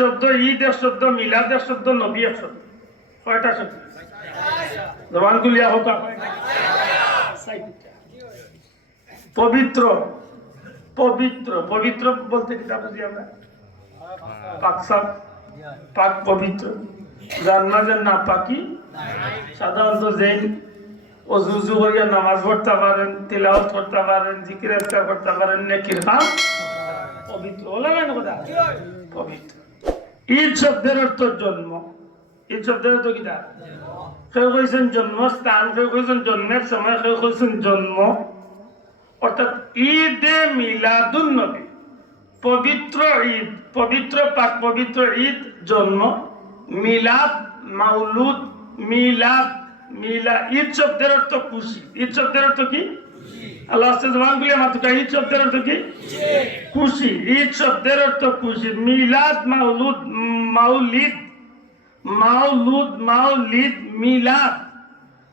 শব্দ, ঈদ এক শব্দ, মিলাদ এক শব্দ, নবী এক শব্দ। কয়টা শব্দ? জবান খুলিয়া হোক। পবিত্র, পবিত্র, পবিত্র বলতে কিটা বুঝি আমরা? পাক সাফ, পাক পবিত্র, যার মাঝে না পাকি। সাধারণত যেই অজু করিয়া নামাজ পড়তে পারেন, তিলাওয়াত করতে পারেন, জিকির আজকার করতে পারেন, নেকির কাম পবিত্র। বলা না কথা? পবিত্র। ঈদ শব্দের অর্থ জন্ম। ঈদ শব্দের অর্থ কিটা? কেউ কইছেন জন্মস্থান, কেউ কইছেন জন্মের সময়, কেউ কইছেন জন্ম। অর্থাৎ ঈদে মিলাদুন নবী, পবিত্র ঈদ, পবিত্র পাক পবিত্র ঈদ জন্ম। মিলাদ মাউলুদ, মিলাদ মিলা। ঈদ শব্দের অর্থ খুশি। ঈদ শব্দের অর্থ কি? আল্লাহ জবান গুলি আমার তো। ঈদ শব্দের অর্থ কি? খুশি। ঈদ শব্দের অর্থ খুশি। মিলাদ মাউলুদ, মাউলিদ, মাউলুদ মাউলিদ মিলাদ,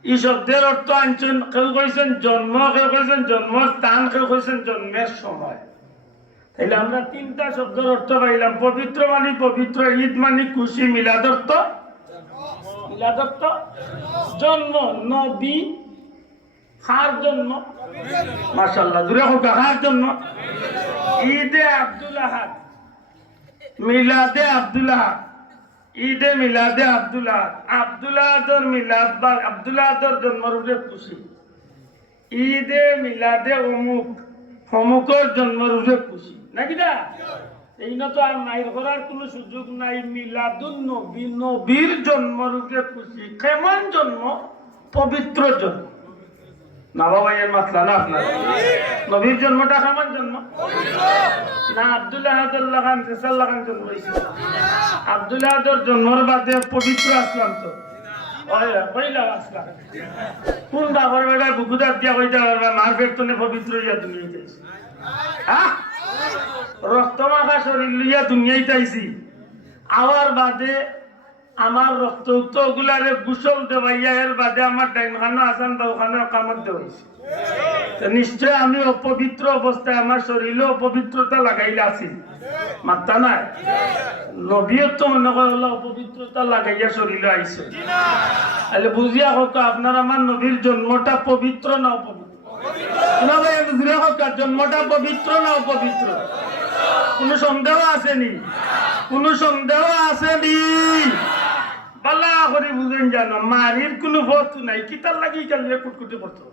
এই শব্দের অর্থ আনছেন। কেউ কইছেন জন্ম, কেউ কইছেন জন্মস্থান, কেউ কইছেন জন্মের সময়। তাইলে আমরা তিনটা শব্দের অর্থ পাইলাম। পবিত্র মানে পবিত্র, ঈদ মানে খুশি, মিলাদ অর্থ, মিলাদ অর্থ জন্ম। নবী কার জন্ম? মাশাআল্লাহ, জুড়ে হোক। কার জন্ম? ঈদে আব্দুল আহাদ, মিলাদে আব্দুল আহাদ, ঈদে মিলাদে আব্দুল আহাদ। আব্দুল আহাদর মিলাদ বা আব্দুল আহাদর জন্মের উপরে খুশি। ঈদে মিলাদে অমুক, অমুকর জন্মের উপরে খুশি, নাকি না? এই না তো আর মাইর করার কোনো সুযোগ নাই। মিলাদুন নবী, নবীর জন্মের উপরে খুশি। কেমন জন্ম? পবিত্র জন্ম। না বাবাইয়ের মাতলা না আপনার? নবীর জন্মটা কেমন জন্ম? না আব্দুল আহাদুল লাগান ফেসাল লাগান জন্ম হয়েছে। আব্দুল আহাদর জন্মর বাদে পবিত্র আসলাম তো। কোন বাবার বেলা বুকুদার দিয়া কইতে পারবা মার পেটনে পবিত্র হইয়া দুনিয়ায় যাইছি? রক্ত মাখা শরীর লইয়া দুনিয়ায় যাইছি। আওয়ার বাদে আমার রক্ত গুলারে গুসল দেবাইয়া এর বাদে আমার ডাইন খানো আসান বা ওখানে কামত দেওয়াইছি। নিশ্চয় আমি অপবিত্র অবস্থায় আমার শরীরে অপবিত্রতা লাগাইলে আছি। মাত্তা নাই? নবীও তো মনে করলো অপবিত্রতা লাগাইয়া শরীরে আইছে। তাহলে বুঝিয়া হোক আপনার আমার নবীর জন্মটা পবিত্র না অপবিত্র? না ভাই বুঝিয়া হোক জন্মটা পবিত্র না অপবিত্র? কোনো সন্দেহ আসেনি? কোনো সন্দেহ আসেনি? বালা করে বুঝেন জানো মারির কোনো ভোট নাই। কিতার লাগি কালিয়ে কুটকুটি করতো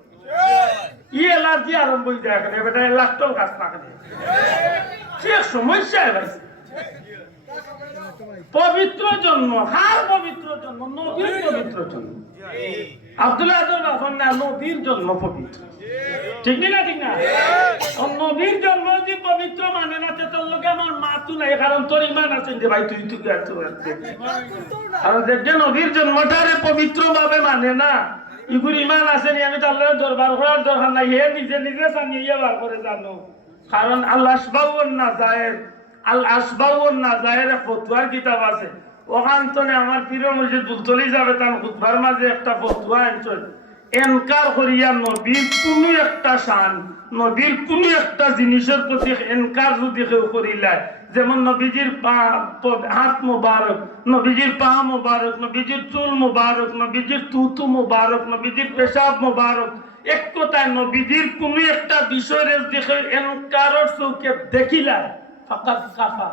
ই এলার্জি আরম্ভ হয়ে যায়। এখানে বেটা লাক্টল গাছ না খানে কি সমস্যা ভাইছে। পবিত্র জন্ম, হার পবিত্র জন্ম? নবীর পবিত্র জন্ম। আব্দুল আহাদ বাবার না, নবীর জন্ম পবিত্র। ঠিক না? ঠিক না? নবীর জন্ম যদি পবিত্র মানে না তোর লোকে আমার মা তু নাই, কারণ তোর ইমান আছেন যে ভাই তুই তুই আর দেখবে নবীর জন্মটারে পবিত্র ভাবে মানে না, ইগুর ইমান আসেনি। আমি তার লোক দরবার করার দরকার নাই, হে নিজে নিজে জানিয়ে বার করে জানো। কারণ আল্লাহ আসবাউন না জায়ের, আল আসবাউন না জায়ের ফতুয়ার কিতাব আছে। ওখান তো আমার প্রিয় মসজিদ বুলতলি যাবে তার খুতবার মাঝে একটা ফতুয়া আনছেন। এনকার করিয়া নবীর কোনো একটা শান, নবীর কোনো একটা জিনিসের প্রতি এনকার যদি কেউ করিলায়, যেমন নবীজির হাত মুবারক, নবীজির পা মুবারক, নবীজির চুল মুবারক, নবীজির তুতু মুবারক, নবীজির পেশাব মুবারক, এক কথায় নবীজির কোনো একটা বিষয়ের দিকে এনকারের চৌকে দেখিলায় ফাকাত কাফা।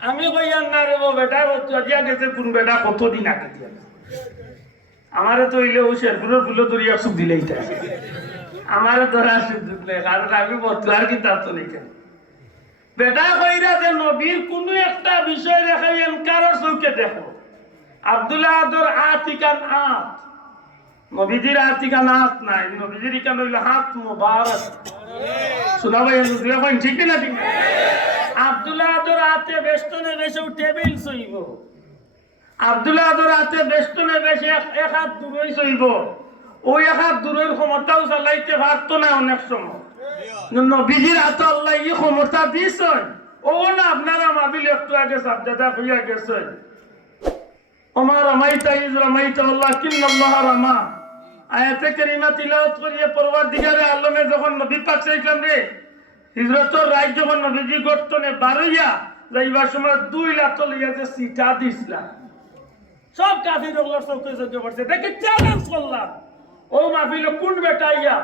আমি কইয়ার না রে বেটা দিয়া গেছে কোন বেটা কতদিন আগে দিয়া আমারে তো ইলে ও শেরপুরের ফুলো দরিয়া সুখ দিলেই তাই আমারে ধরার সুযোগ নেই, কারণ আমি বর্তমার কিতাব তো নেই। কেন বেটা কইরা যে নবীর কোনো একটা বিষয় রেখে এনকারের চৌকে দেখো। আব্দুল আহাদর আতিকান আত, নবীজির আতিকান আত নাই, নবীজির ইকান হইল হাত মুবারক। শোনা ভাই ঠিক না? ঠিক না? আব্দুল আহাদর হাতে বেষ্টনে বেশে টেবিল সইব। আব্দুল আহাদর হাতে বেষ্টনে বেশে এক হাত দূরই সইব। ওই এক হাত দূরের ক্ষমতাও চালাইতে পারতো না অনেক সময়। নবীজির হাতে আল্লাহ এই ক্ষমতা দিয়েছেন। ও না আপনারা মাবিল একটু আগে সাবজাদা হইয়া গেছেন। ওমা রামাইতা ইজ রামাইতা ওয়ালাকিন্নাল্লাহ রামা। আয়াতে কারিমা তিলাওয়াত করিয়া পরওয়ারদিগারে আলমে যখন নবী পাক সাল্লাল্লাহু আলাইহি ওয়াসাল্লাম রে হিজরতের রাত যখন নবীজি গর্তনে বারইয়া যাইবার সময় 2 লাখ লইয়া যে সিটা দিছিলাম সব কাফির ওগুলোর চৌকে চৌকে পড়ছে দেখে চ্যালেঞ্জ করলাম ও মাহফিল কোন বেটাইয়া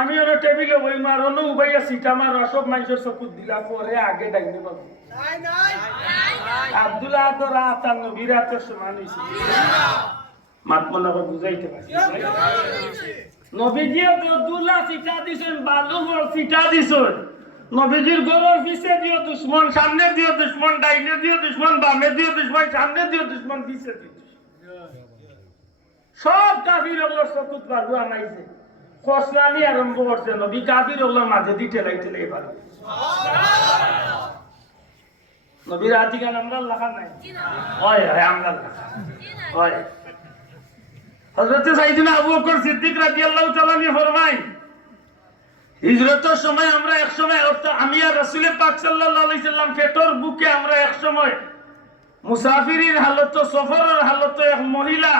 আমি ওর টেবিলে ওই মারনো উবাইয়া সিটা মার সব মানুষের চকুত দিলাম পরে আগে ডাইনে পাবো আব্দুল আহাদ তার নবীর হাতের সমান হয়েছে মাত মনে করে বুঝাইতে পারছি নবীজি দুলা সিটা দিছেন বালুর সিটা দিছেন নবীজির গরুর পিছে দিও দুশ্মন সামনে দিও দুশ্মন ডাইনে দিও দুশ্মন বামে দিও দুশ্মন সামনে দিও দুশ্মন পিছে দিও সব কাফির ওগুলোর চকুত বালু আনাইছে খসলানি আরম্ভ করছে নবী কাফির ওগুলোর মাঝে দিয়ে ঠেলাই ঠেলাই পারবে নবীর আদিগান আমরা লেখা নাই হয় হয় আমরা লেখা হয় হযরত সাইয়েদনা আবু বকর সিদ্দিক রাদিয়াল্লাহু তাআলা নি ফরমায় হিজরতের সময় আমরা এক সময় আমি আর রাসূল পাক সাল্লাল্লাহু আলাইহি সাল্লাম পেটর বুকে আমরা এক সময় মুসাফিরির হালত সফরের হালত এক মহিলা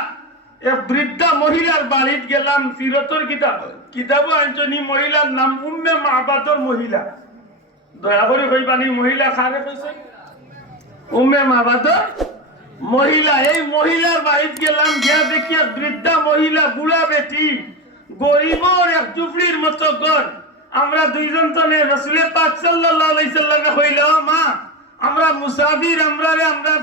এক বৃদ্ধা মহিলার বাড়িত গেলাম সিরতর কিতাব আনছনি মহিলার নাম উম্মে মাবাদর মহিলা দয়া করে কইবানি মহিলা খারে কইছে উম্মে মাবাদর মহিলা এই মহিলার বাড়িত গেলাম গিয়া দেখি এক বৃদ্ধা মহিলা বুড়া বেটি গরিবর এক টুকরির মতো ঘর আমরা দুইজন তো নে রাসূল পাক সাল্লাল্লাহু আলাইহি সাল্লামে কইল মা আমরা মুসাফির আমরা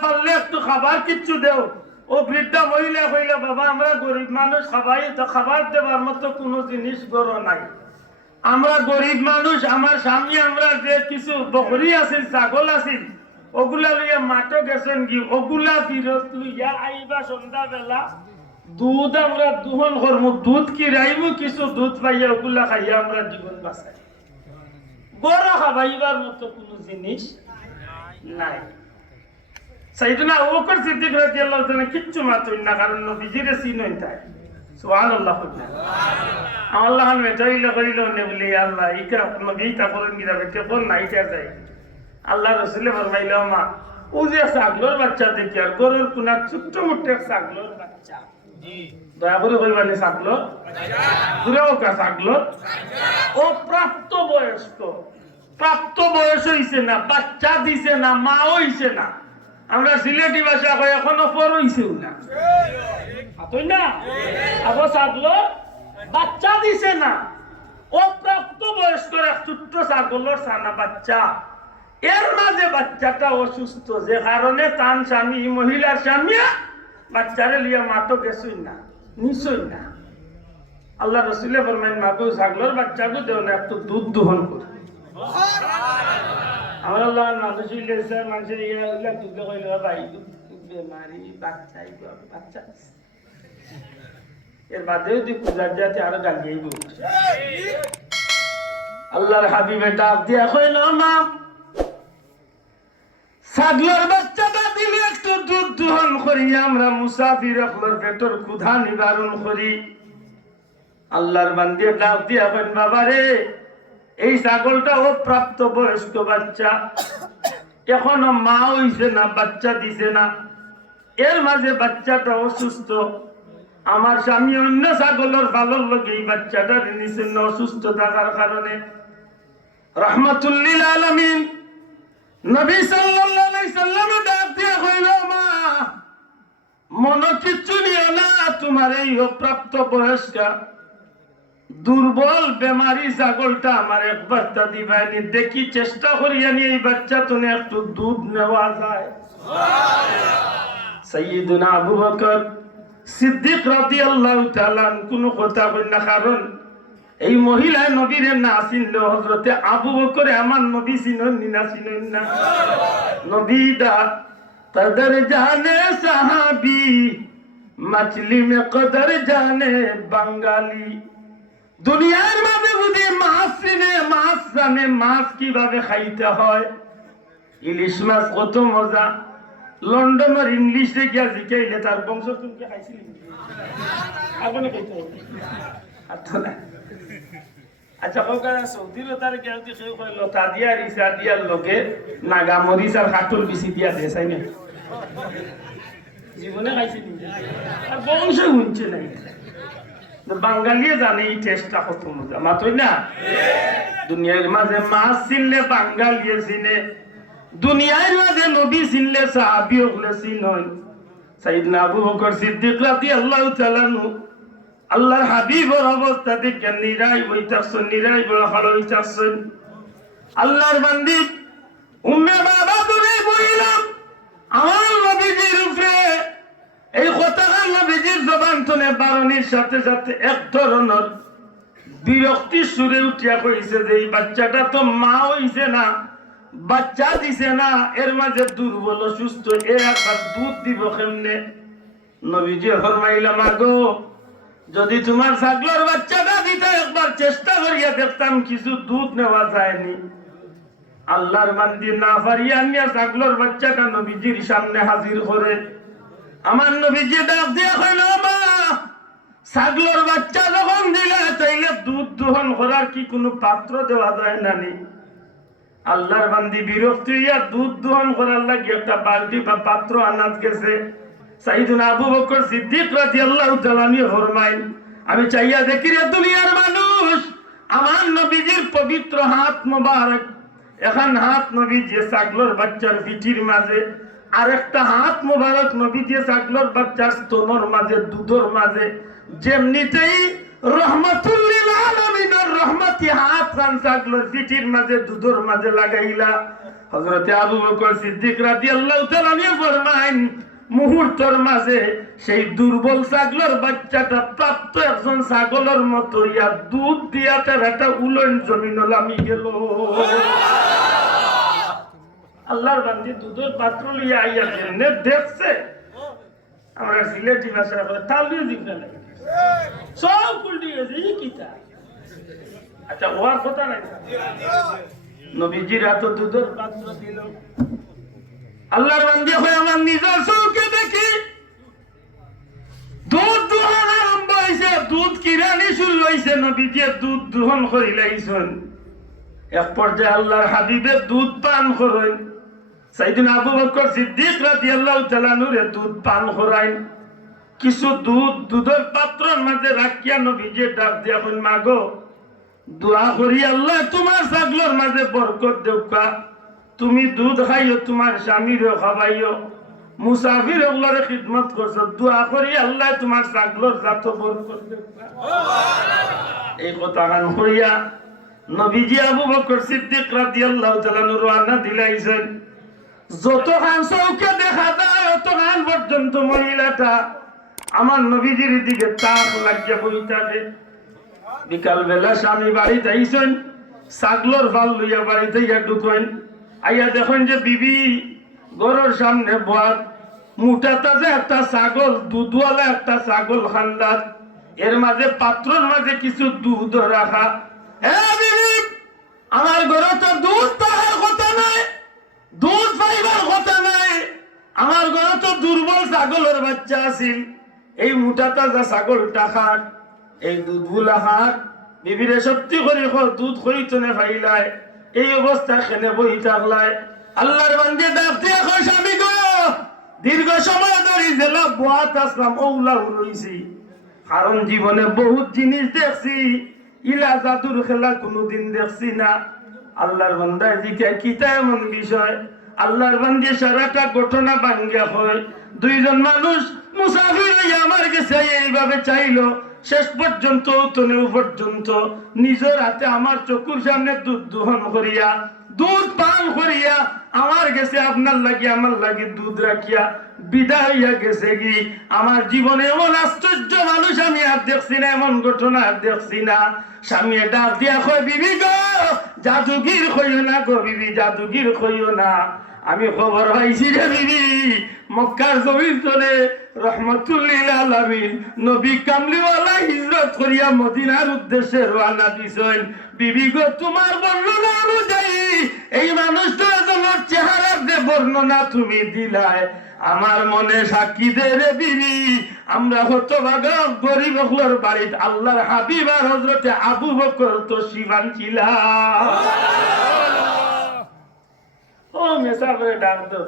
পারলে একটু খাবার কিচ্ছু দেও ও বৃদ্ধা মহিলা কইল বাবা আমরা গরিব মানুষ খাবাই তো খাবার দেবার মতো কোনো জিনিস গরো নাই আমরা গরিব মানুষ আমার স্বামী আমরা যে কিছু বকরি আছিল ছাগল আছিল ওগুলা লইয়া মাঠে গেছেন কি ওগুলা ফিরত লইয়া আইবা সন্ধ্যা বেলা দুধ আমরা দুহন করবো দুধ কিরাইবো কিছু দুধ পাইয়া ওগুলা খাইয়া আমরা জীবন বাঁচাই গরু খাবাইবার মতো কোনো জিনিস নাই সাইয়েদনা আবু বকর সিদ্দিক রাদিয়াল্লাহু তাআলা কিচ্ছু মাতুই না কারণ নবীজিরে চিনই তাই সুবহানাল্লাহ আল্লাহ মেটাইলে কইল নে বলি আল্লাহ ইকা নবী তা করেন গিরা বেটে কোন নাইটা যায় আল্লাহ রাসূল ফরমাইলো মা ও যে ছাগলের বাচ্চা দেখি আর গরুর কোনা ছোট্ট মোটে ছাগলের বাচ্চা জি দয়া করে কইবানি ছাগল দুরেও কা ছাগল ও প্রাপ্ত বয়স হইছে না বাচ্চা দিছে না মা হইছে না আমরা সিলেটি ভাষা কই এখনো পর হইছেও না আতই না আবো ছাগল বাচ্চা দিছে না ও প্রাপ্ত বয়স্কর এক ছোট্ট ছাগলের ছানা বাচ্চা এর মাঝে বাচ্চাটা অসুস্থ যে কারণে তান স্বামী মহিলার স্বামী বাচ্চারে লিয়া মাতো গেছই না নিছই না আল্লাহ রাসূল ফরমাইন মাগো ছাগলের বাচ্চাকে দেও না একটু দুধ দহন করে আমার আল্লাহ মানুষ হইলে স্যার মানুষের ইয়া দুধ কইল ভাই বেমারি বাচ্চা এর বাদেও দি পূজার জাতি আরো গালিয়ে বলছে আল্লাহর হাবিবে ডাক দিয়া কইল মা ছাগলের বাচ্চাটা দিলে একটু দুধ দহন করি আমরা মুসাফির আপনার পেটের ক্ষুধা নিবারণ করি আল্লাহর বান্দে ডাক দিয়া কইন বাবা রে এই ছাগলটা ও প্রাপ্ত বয়স্ক বাচ্চা এখনো মা হইছে না বাচ্চা দিছে না এর মাঝে বাচ্চাটা অসুস্থ আমার স্বামী অন্য ছাগলের ভালোর লগে এই বাচ্চাটা নিছেন না অসুস্থ থাকার কারণে রাহমাতুল লিল আলামিন নবী সাল্লাল্লাহু আলাইহি সাল্লাম ডাক দিয়া কইল মা মন কিচ্ছু নিও না তোমার এই অপ্রাপ্ত বয়স্কা দুর্বল বেমারি ছাগলটা আমার এক বাচ্চা দিবাইনি দেখি চেষ্টা করিয়া নিয়ে এই বাচ্চা তুমি একটু দুধ নেওয়া যায় সাইয়েদনা আবু বকর সিদ্দিক রাদিয়াল্লাহু তাআলা কোন কথা কই না কারণ এই মহিলা নবীর না চিনল হযরতে আবু বকর আমার নবী চিনেন না নবী দা কদর জানে সাহাবী মছলি মে কদর জানে বাঙালি দুনিয়ার মাঝে বুঝি মাছ চিনে মাছ জানে মাছ কিভাবে খাইতে হয় ইলিশ মাছ কত মজা লন্ডনের ইংলিশে গিয়া জিকাইলে তার বংশ তুমি খাইছিলি আগুনে কইতে হবে আচ্ছা কোকা সৌদির তার কেউ কি কেউ কই লতা দিয়া রিসা দিয়ার লগে নাগা মরিচ আর কাটুল বিসি দিয়া দেসাই না জীবনে খাইছিলি আর বংশ শুনছে নাই বাঙালিয়ে জানে এই টেস্টটা কত মজা মাত্রই না দুনিয়ার মাঝে মাছ চিনলে বাঙালিয়ে চিনে দুনিয়ার মাঝে নবী চিনলে সাহাবী হলে চিনন সাইয়েদনা আবু বকর সিদ্দিক রাদিয়াল্লাহু তাআলা আনহু আল্লাহর হাবিবের অবস্থা দেখে নিরাই হইতাছেন, নিরাই বড় ভালো হইতাছেন। আল্লাহর বান্দি উম্মে বাবা দূরে বইলাম আমার নবীজির উপরে এই কথাটা নবীজির জবান থেকে বারণের সাথে সাথে এক ধরনের বিরক্তি সুরে উঠিয়া কইছে যে এই বাচ্চাটা তো মা হইছে না, বাচ্চা দিছে না, এর মাঝে দুর্বল অসুস্থ, এ একবার দুধ দিব কেমনে? নবীজি ফরমাইলা মাগো যদি তোমার ছাগলের বাচ্চাটা দিতে একবার চেষ্টা করিয়া দেখতাম কিছু দুধ নেওয়া যায়নি। আল্লাহর বান্দি না পারিয়া নিয়া ছাগলের বাচ্চাটা নবীজির সামনে হাজির করে আমার নবীজি ডাক দিয়া কইল মা ছাগলের বাচ্চা যখন দিলে তাইলে দুধ দহন করার কি কোনো পাত্র দেওয়া যায় নানি? আল্লাহর বান্দি বিরক্তি হইয়া দুধ দহন করার লাগি একটা বালতি বা পাত্র আনাত গেছে। সাইয়েদনা আবু বকর সিদ্দিক রাদিয়াল্লাহু তাআলা আনহু ফরমাইন আমি চাইয়া দেখি রে দুনিয়ার মানুষ আমার নবীজির পবিত্র হাত মোবারক, এখন হাত নবীজি ছাগলের বাচ্চার পিঠির মাঝে, আরেকটা হাত মোবারক নবীজি ছাগলের বাচ্চার স্তনের মাঝে, দুধের মাঝে, যেমনিতেই রহমাতুল লিল আলামিনের রহমতি হাত খান ছাগলের পিঠির মাঝে দুধের মাঝে লাগাইলা। হযরত আবু বকর সিদ্দিক রাদিয়াল্লাহু তাআলা আনহু ফরমাইন মুহূর্তের মাঝে সেই দুর্বল ছাগলের বাচ্চাটা প্রাপ্ত একজন ছাগলের মতো ইয়া দুধ দিয়া তার একটা উলন জমিন লামি গেল। আল্লাহর বান্দি দুধের পাত্র লিয়া আইয়া যেমনে দেখছে আমরা সিলেটি ভাষায় বলে তালিয়ে দিতে লাগে সব উল্টি গেছে এই কিতা। আচ্ছা ওয়ার কথা নাই নবীজির এত দুধের পাত্র দিল। আল্লাহর বান্দি হয়ে আমার নিজের চোখে দেখি দুধ দোহন আরম্ভ হয়েছে, দুধ কিরানি শুরু হয়েছে, নবীজি দুধ দোহন করিলাইছেন। এক পর্যায়ে আল্লাহর হাবিবের দুধ পান করেন। সাইয়েদনা আবু বকর সিদ্দিক রাদিয়াল্লাহু তাআলা আনহুরে দুধ পান করাইন। কিছু দুধ দুধের পাত্রের মাঝে রাখিয়া নবীজি ডাক দিয়া কইন মাগো দোয়া করি আল্লাহ তোমার ছাগলের মাঝে বরকত দেউকা, তুমি দুধ খাইও তোমার স্বামীরও খাবাইও, মুসাফির ওগুলারে খিদমত করছো, দোয়া করি আল্লাহ তোমার ছাগলের জাত বরকত দেউকা। এই কথা গান হইয়া নবীজি আবু বকর সিদ্দিক রাদিয়াল্লাহু তাআলা আনহু রওনা দিলাইছেন। যত খান চৌকে দেখা যায় অত খান পর্যন্ত মহিলাটা আমার নবীজির দিকে তাক লাগিয়া বই থাকে। বিকাল বেলা স্বামী বাড়িতে আইছেন, ছাগলের ভাল লইয়া বাড়িতে ইয়া ঢুকেন, আইয়া দেখেন যে বিবি ঘরের সামনে বয়াত মুঠাটা যে একটা ছাগল, দুধওয়ালা একটা ছাগল খান্দার, এর মাঝে পাত্রের মাঝে কিছু দুধ রাখা। বিবি আমার ঘরে তো দুধ পাওয়ার কথা নাই, দুধ পাইবার কথা নাই, আমার ঘরে তো দুর্বল ছাগলের বাচ্চা আছিল, এই মুঠাটা যা ছাগলটা খান এই দুধগুলা খান। বিবিরে সত্যি করে দুধ খইতো না ফাইলায়, এই অবস্থা খেনে বই থাকলায়। আল্লাহর বান্দি ডাক দিয়া কয় স্বামী গো দীর্ঘ সময় ধরে জেলা বয়াত আসলাম ওলা রইছি, কারণ জীবনে বহুত জিনিস দেখছি, ইলা জাদুর খেলা কোনোদিন দেখছি না। আল্লাহর বান্দায় জিজ্ঞাসা কিতা এমন বিষয়? আল্লাহর বান্দি সারাটা ঘটনা ভাঙ্গিয়া হয়। দুইজন মানুষ মুসাফির হইয়া আমার কাছে এইভাবে চাইলো, শেষ পর্যন্ত তনেও পর্যন্ত নিজের হাতে আমার চকুর সামনে দুধ দোহন করিয়া দুধ পান করিয়া আমার গেছে আপনার লাগি আমার লাগি দুধ রাখিয়া বিদায় হইয়া গেছে। কি আমার জীবনে এমন আশ্চর্য মানুষ আমি আর দেখছি না, এমন ঘটনা আর দেখছি না। স্বামী ডাক দিয়া কয় বিবি গো জাদুগির কইও না গো বিবি, জাদুগির কইও না, আমি খবর পাইছি রে বিবি মক্কার জমিন তলে রহমাতুল লিল আলামিন নবী কামলিওয়ালা হিজরত করিয়া মদিনার উদ্দেশ্যে রওনা দিছেন। বিবি গো তোমার বর্ণনা অনুযায়ী এই মানুষটা তোমার চেহারার যে বর্ণনা তুমি দিলায় আমার মনে সাক্ষী দে রে বিবি, আমরা হতভাগা গরিব হলোর বাড়িতে আল্লাহর হাবিব আর হযরতে আবু বকর তো শিবান ছিলাম। ও মেসাফরে ডাক দো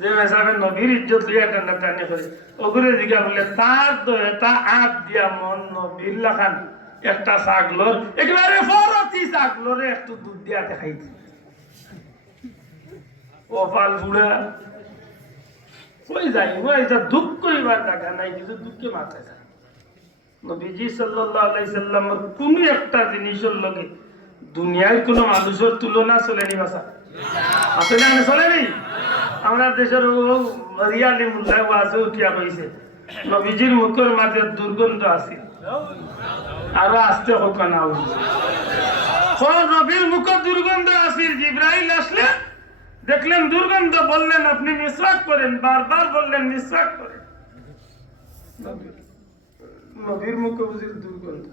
যে মেসাফের নবীর ইজ্জত লইয়া টানা টানি করে ওগুলো দিকে বলে তার তো এটা আট দিয়া মন নবীর লাখান একটা ছাগলর একেবারে ফরতি ছাগলরে একটু দুধ দিয়া দেখাইছি। কপাল পুড়া কই যাই এটা দুঃখ কইবার জায়গা নাই, কিছু দুঃখে মাথায় যায়। নবীজি সাল্লাল্লাহু আলাইহি সাল্লামের কোন একটা জিনিসের লগে দুনিয়ার কোন মানুষের তুলনা চলেনি বাসা আসলে আমি চলেনি। আমরা দেশের রিয়ালি মুল্লাহ ওয়াজে উঠিয়া কইছে নবীজির মুখের মাঝে দুর্গন্ধ আছে, আরো আসতে হোক না নবীর মুখে দুর্গন্ধ আছে। জিবরাইল আসলে দেখলেন দুর্গন্ধ, বললেন আপনি মিসওয়াক করেন, বারবার বললেন মিসওয়াক করেন। নবীর মুখে বুঝির দুর্গন্ধ।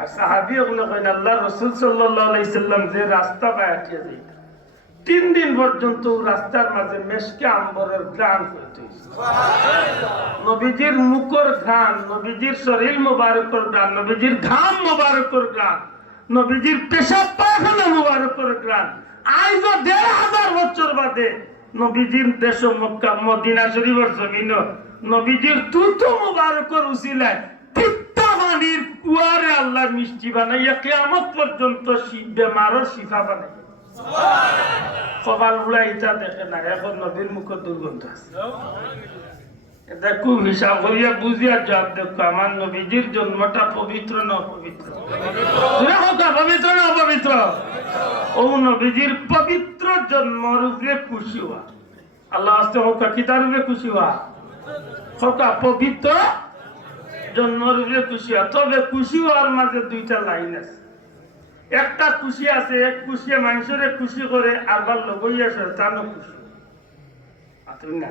আর সাহাবী ওগুলো কইন আল্লাহর রাসূল সাল্লাল্লাহু আলাইহি সাল্লাম যে রাস্তা পায় আটিয়া যাইত 3 দিন পর্যন্ত রাস্তার মাঝে মেশকে আম্বরের ঘ্রাণ হইতে। নবীজির মুখের ঘ্রাণ, নবীজির শরীর মোবারকের ঘ্রাণ, নবীজির ঘাম মোবারকের ঘ্রাণ, নবীজির পেশাব পায়খানা মোবারকের ঘ্রাণ আজ 1500 বছর বাদে নবীজির দেশ মক্কা মদিনা শরীফের জমিন নবীজির তুতু মোবারকের উসিলায় তিক্তা পানির কুয়ারে আল্লাহ মিষ্টি বানাইয়া কিয়ামত পর্যন্ত বেমারের শিফা বানাই। কপাল পুরা ইটা দেখে না, এখন নবীর মুখে দুর্গন্ধ আছে। এটা খুব হিসাব করিয়া বুঝিয়া জবাব দেখো, আমার নবীজির জন্মটা পবিত্র না অপবিত্র? পবিত্র না অপবিত্র? ও নবীজির পবিত্র জন্মর উপরে খুশি হওয়া, আল্লাহ আস্তে হোক কিতার উপরে খুশি হওয়া, হোকা পবিত্র জন্মর উপরে খুশি হওয়া। তবে খুশি হওয়ার মাঝে 2টা লাইন আছে। একটা খুশি আছে, এক খুশি মানুষের খুশি করে আবার লগইয়া শয়তানও খুশি না।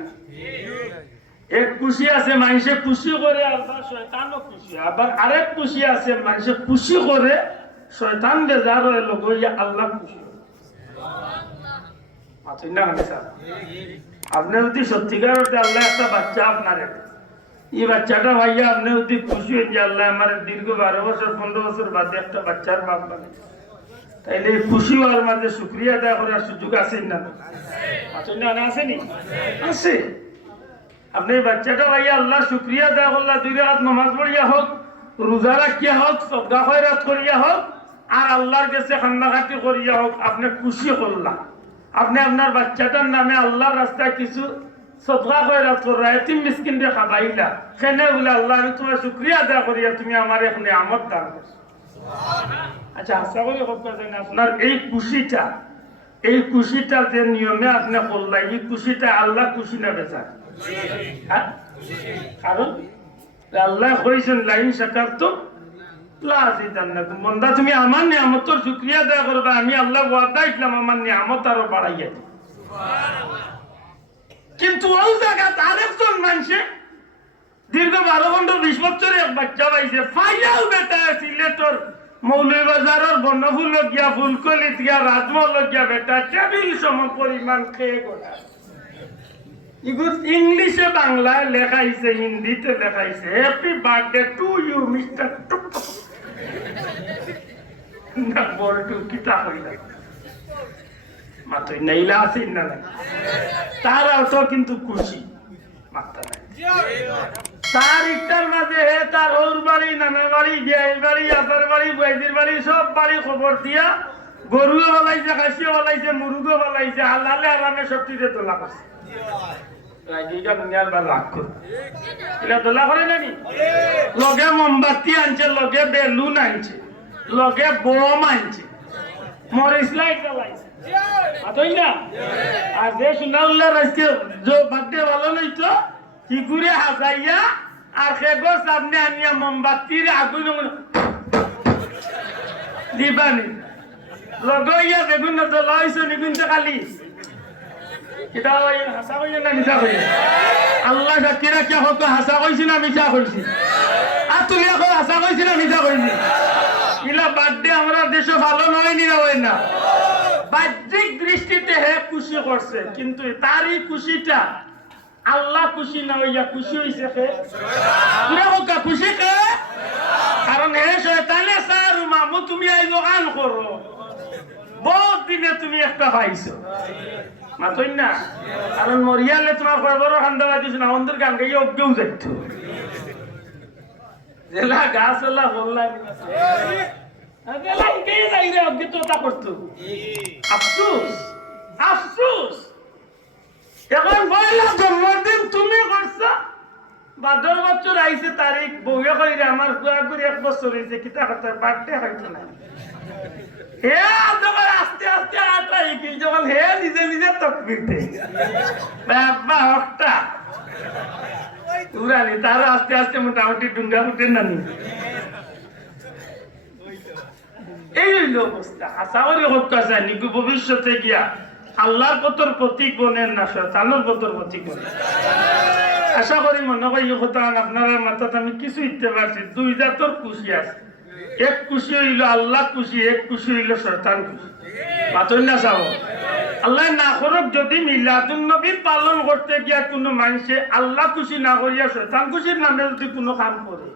এক খুশি আছে মানুষে খুশি করে আবার শয়তানও খুশি, আবার আরেক খুশি আছে মানুষে খুশি করে শয়তান বেজার হয়ে লগইয়া আল্লাহ খুশি। আপনি যদি সত্যিকার অর্থে আল্লাহ একটা বাচ্চা আপনার এই বাচ্চাটা ভাইয়া আপনি যদি খুশি হয়ে যে আল্লাহ আমার দীর্ঘ 12 বছর 15 বছর বাদে একটা বাচ্চার বাপ বানে, তাইলে খুশি হওয়ার মাঝে শুক্রিয়া আদায় করার সুযোগ আছে না? আসেনি? আছে। আপনি বাচ্চাটা ভাইয়া আল্লাহ শুক্রিয়া আদায় করলা, 2 রাকাত নামাজ পড়িয়া হোক, রোজা রাখিয়া হোক, সদকা খয়রাত করিয়া হোক, আর আল্লাহর কাছে কান্নাকাটি করিয়া হোক, আপনি খুশি করলা। আপনি আপনার বাচ্চাটার নামে আল্লাহর রাস্তায় কিছু সদকা খয়রাত করলা, এতিম মিসকিনকে খাবাইলা, সেনে বলে আল্লাহ আমি তোমার শুক্রিয়া আদায় করিয়া তুমি আমার এখন নিয়ামত দান করছো। আচ্ছা আশা করি আপনার এই খুশিটা যে নিয়মে আপনি করলা, এই খুশিটা আল্লাহ খুশি না বেচা? কারণ আল্লাহ কইছেন লাইন শাকারতুম লাযিদান্নাকুম, বান্দা তুমি আমার নিয়ামতের শুকরিয়া আদায় করবে, আমি আল্লাহ ওয়াদা দিলাম আমার নিয়ামত আরো বাড়াইয়া দিই। কিন্তু ওই জায়গা আরেকজন মানুষে দীর্ঘ 12-20 বছরে এক বাচ্চা পাইছে, ফাইয়াল বেটা সিলেটর মৌলভীবাজারের বনফুল গিয়া ফুলকলিত গিয়া রাজমহল গিয়া বেটা টেবিল সম পরিমাণ খেয়ে গোটা। ইংলিশে বাংলায় লেখাইছে, হিন্দিতে লেখাইছে happy birthday to you mister Boltu কিতা হইল মাত্রই নাইলা আছে না নাই, তার অর্থ কিন্তু খুশি মাত্রা নাই। তার ইটার মাঝে হে তার ওর বাড়ি, নানার বাড়ি, বিয়ের বাড়ি, আপার বাড়ি, বৈদির বাড়ি, সব বাড়ি খবর দিয়া গরুও বলাইছে, খাসিও বলাইছে, মুরুগও বলাইছে, হালালে আরামে সব কিছু তোলা করছে। লগে মোমবাতি আনছে, লগে বেলুন আনছে, লগে বোম আনছে, মরিচ লাইট জ্বালাইছে। আর যে সুন্দর আজকে বার্থডে ভালো লইতো কি করে হাজাইয়া আর খেগর সামনে আনিয়া মোমবাতির আগুন দিবানি লগইয়া বেগুন জ্বলা হয়েছে নিগুনতে খালি এটা হাসা কইছে না মিছা কইছে? আল্লাহ সাক্ষীরা কে হতো হাসা কইছি না মিছা কইছি? আর তুমি এখন হাসা কইছি না মিছা কইছি? ইলা বার্থডে আমরা দেশে ভালো নয়নি না হয় না, বাহ্যিক দৃষ্টিতে হে খুশি করছে, কিন্তু তারই খুশিটা আল্লাহ খুশি না হইয়া খুশি হইছে কে? খুশি কে? কারণ হে শয়তানে সারু মামু তুমি আই দোকান করো, বহুত দিনে তুমি একটা পাইছো মাতই না। কারণ মরিয়ালে তোমার খবর খান্দা দিছ না, অন্ধের গান গাইয়ে অজ্ঞেও যাইত জেলা গাছ এলা বললাম আফসোস এখন পয়লা জন্মদিন তুমি করছো, বাদর বছর আইছে তারিখ বউয়ে কইরে আমার বুয়া করে 1 বছর হইছে, কিতা কথা বার্থডে হইতো না। হে যখন আস্তে আস্তে আটাই কি যখন হে নিজে নিজে তকবীর দেয় বাবা হকটা উড়ানি, তার আস্তে আস্তে মোটামুটি ডুঙ্গা উঠে নানি। এই হইল অবস্থা। আশাওয়ারি হত্যা চাই নিকু ভবিষ্যতে গিয়া আল্লাহর পতর প্রতীক বনেন না, শয়তানের পতর প্রতীক বনেন। আশা করি মনে করি এই কথা আপনার মাথাত আমি কিছু ইতে পারছি। 2 জাতর খুশি আছে, এক খুশি হইল আল্লাহ খুশি, এক খুশি হইল শয়তান খুশি। মাতই না চাও আল্লাহ না করক যদি মিলাদুন নবী পালন করতে গিয়া কোনো মানুষে আল্লাহ খুশি না করিয়া শয়তান খুশির নামে যদি কোনো কাম করে,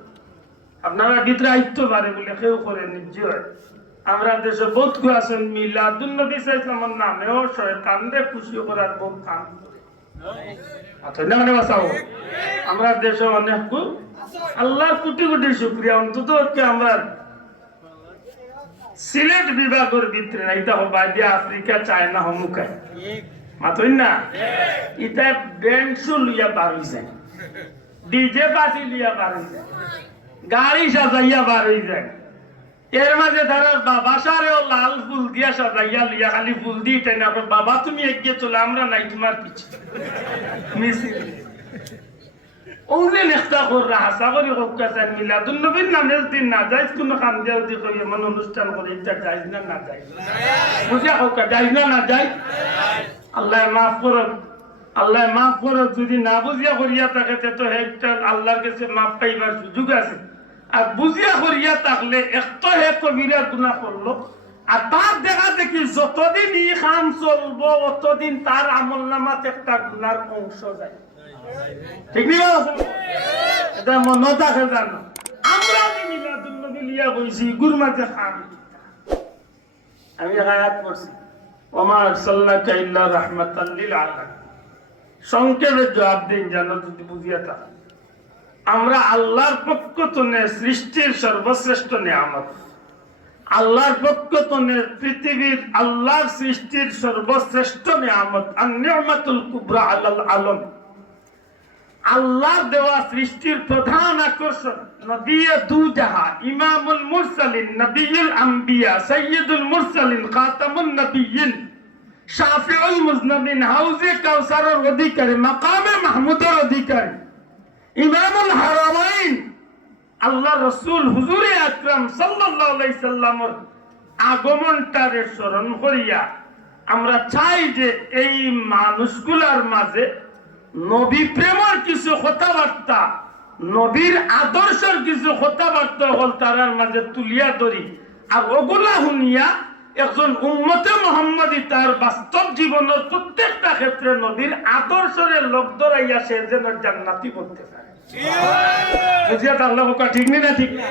আপনারা ভিতরে আইতে পারে বলে কেউ করে নিশ্চয়। আমরা দেশে বহুত কেউ আছেন মিলাদুন নবী সাইসলামের নামেও শয়তানরে খুশি করার বহুত কাম করে। আচ্ছা না মানে বাঁচাও আমরা দেশে অনেক আল্লাহর কোটি কোটি শুকরিয়া। অন্তত আমরা সিলেট বিভাগের ভিতরে এটা বাইরে আফ্রিকা চায়না হমুকায় মাতই না, এটা ব্যান্ডশু লইয়া বার হয়ে যায়, ডিজে পাতি লইয়া বার হয়ে যায়, গাড়ি সাজাইয়া বার হয়ে যায়। এর মাঝে তারা বাসারেও লাল ফুল দিয়া সাজাইয়া লইয়া খালি ফুল দিয়ে তাই না বাবা তুমি এগিয়ে চলে আমরা নাই তোমার পিছু মিছিল ওদের নেতা কররা আশা করি হকাছে মিলাদুন নবীর নামে যদি না যায় কোনো কাম দিয়া যদি কই এমন অনুষ্ঠান করে এটা যায় না না যায় বুঝা হকা যায় না না যায়। আল্লাহ মাফ করুন, আল্লাহ মাফ করুন। যদি না বুঝিয়া করিয়া থাকে তো একটা আল্লাহর কাছে মাফ পাইবার সুযোগ আছে, আর বুঝিয়া করিয়া থাকলে একটা হে কবিরা গুনাহ করলো, আর তার দেখা দেখি যতদিন ই কাম চলবো অতদিন তার আমল নামাত একটা গুনার অংশ যায়। ঠিক নি এটা মনে থাকে জানো। আমরা যে মিলাদুন নবী লিয়া কইছি গুরমাতে খাম আমি আয়াত পড়ছি ওমা আরসালনাকা ইল্লা রাহমাতাল লিল আলামিন। সংক্ষেপে জবাব দিন জানো যদি বুঝিয়া থাকে আমরা আল্লাহর পক্ষ থেকে সৃষ্টির সর্বশ্রেষ্ঠ নিয়ামত, আল্লাহর পক্ষ থেকে পৃথিবীর আল্লাহর সৃষ্টির সর্বশ্রেষ্ঠ নিয়ামত আন-নি'মাতুল কুবরা আলাল আলম। আল্লাহর দেওয়া সৃষ্টির প্রধান আকর্ষণ নবিয়ে দু জাহা ইমামুল মুরসালিন নবিয়ুল আম্বিয়া সাইয়্যিদুল মুরসালিন খাতামুন নবিয়্যিন শাফিউল মুজনাবিন হাউজে কাউসারের অধিকারী মাকামে মাহমুদের অধিকারী ইমামুল হারামাইন আল্লাহ রাসূল হুজুরে আকরাম সাল্লাল্লাহু আলাইহি সাল্লামের আগমনটারে স্মরণ করিয়া আমরা চাই যে এই মানুষগুলার মাঝে নবী প্রেমের কিছু কথাবার্তা, নবীর আদর্শের কিছু কথাবার্তা হল তারার মাঝে তুলিয়া ধরি, আর ওগুলা শুনিয়া একজন উম্মতে মুহাম্মাদি তার বাস্তব জীবনের প্রত্যেকটা ক্ষেত্রে নবীর আদর্শের লোক ধরাইয়া সে যেন জান্নাতি করতে পারে। বুঝিয়া তাহলে ঠিক নেই না? ঠিক না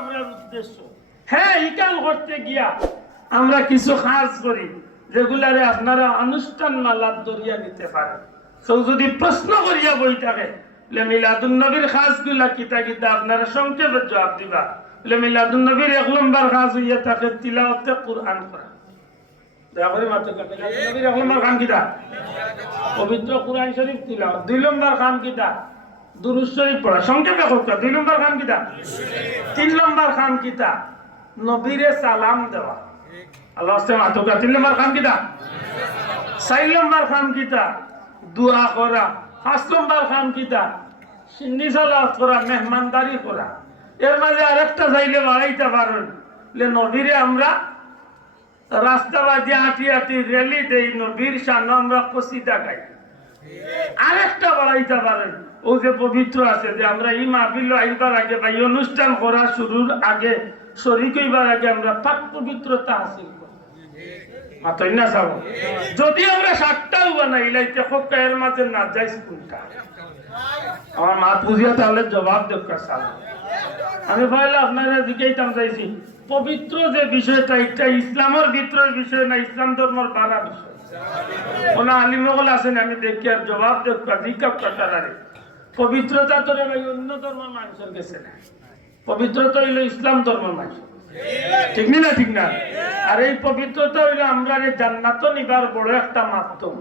আমরা উদ্দেশ্য। হ্যাঁ এই কাম করতে গিয়া আমরা কিছু কাজ করি যেগুলারে আপনারা অনুষ্ঠান মালাপ ধরিয়া নিতে পারেন। কেউ যদি প্রশ্ন করিয়া বই থাকে মিলাদুন নবীর কাজগুলা কিতা কিতা আপনারা সংক্ষেপে জবাব দিবা। মিলাদুন নবীর 1 নম্বর কাজ হইয়া থাকে তিলাওয়াতে কুরআন করা। দয়া করে মাত্র মিলাদুন নবীর 1 নম্বর কাম কিতা? পবিত্র কুরআন শরীফ তিলাওয়াত। 2 নম্বর কাম কিতা? দুরূদ শরীফ পড়া। সংক্ষেপে কথা 2 নম্বর কাম কিতা? 3 নম্বর কাম কিতা? নবীরে সালাম দেওয়া। আল্লাহ আসতে মাতুকা। 3 নম্বর কাম কিতা? 4 নম্বর কাম কিতা? দোয়া করা। 5 নম্বর কাম কিতা? সিন্নি সালাত করা, মেহমানদারি করা। এর মাঝে আরেকটা চাইলে বাড়াইতে পারেন নবীরে আমরা রাস্তা বাজে হাঁটি হাঁটি রেলি দেই, নবীর সামনে আমরা কসিদা গাই। আরেকটা বাড়াইতে পারেন ও যে পবিত্র আছে যে আমরা এই মাহফিল আইবার আগে বা এই অনুষ্ঠান করা শুরুর আগে শরীক হইবার আগে আমরা পাক পবিত্রতা হাসিল করি। মাতই না যাবো যদি আমরা 7টাও বানাই লাইতে এর মাঝে না যাই কোনটা আমার মা বুঝিয়া তাহলে জবাব দরকার সাল। আমি ভাইলে আপনারা জিজ্ঞাইতাম চাইছি পবিত্র যে বিষয়টা এটা ইসলামের ভিতরের বিষয় না, ইসলাম ধর্মের বাড়া বিষয়। কোন আলিমগল আছেন আমি দেখি আর জবাব দরকার জিজ্ঞাপ কাটারে পবিত্রতা তোরে ভাই অন্য ধর্মের মানুষের গেছে না, পবিত্রতা হইল ইসলাম ধর্মের মানুষ। ঠিক না ঠিক না? আর এই পবিত্রতা হইলো আমরা জান্নাত নিবার বড় একটা মাধ্যম।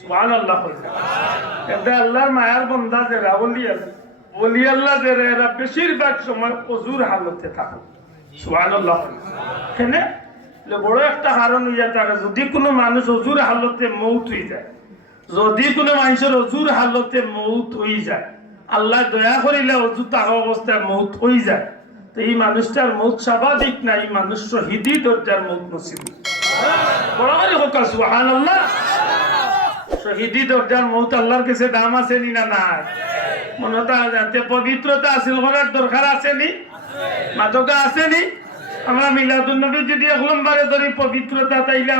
সুবহানাল্লাহ। এটা আল্লাহর মায়ার বান্দা যারা ওলি আল্লাহ যারা এরা বেশিরভাগ সময় অজুর হালতে থাকে। সুবহানাল্লাহ। কেন? বড় একটা কারণ হইয়া থাকে, যদি কোনো মানুষ অজুর হালতে মৌত হয়ে যায়, যদি কোনো মানুষের অজুর হালতে মৌত হয়ে যায়, আল্লাহ দয়া করিলে অজু থাকা অবস্থায় মৌত হয়ে যায়, তো এই মানুষটার মৌত স্বাভাবিক না, এই মানুষ শহীদি দরজার মৌত নসিব। বড় করে হোক সুবহানাল্লাহ। শহীদি দরজার মৌত আল্লাহর কাছে দাম আছে নি না নাই? মনে যাতে পবিত্রতা হাসিল করার দরকার আছে নি? মাদকা আছে নি? আমরা মিলাদুন নবী যদি এক নম্বরে ধরি পবিত্রতা, তাইলে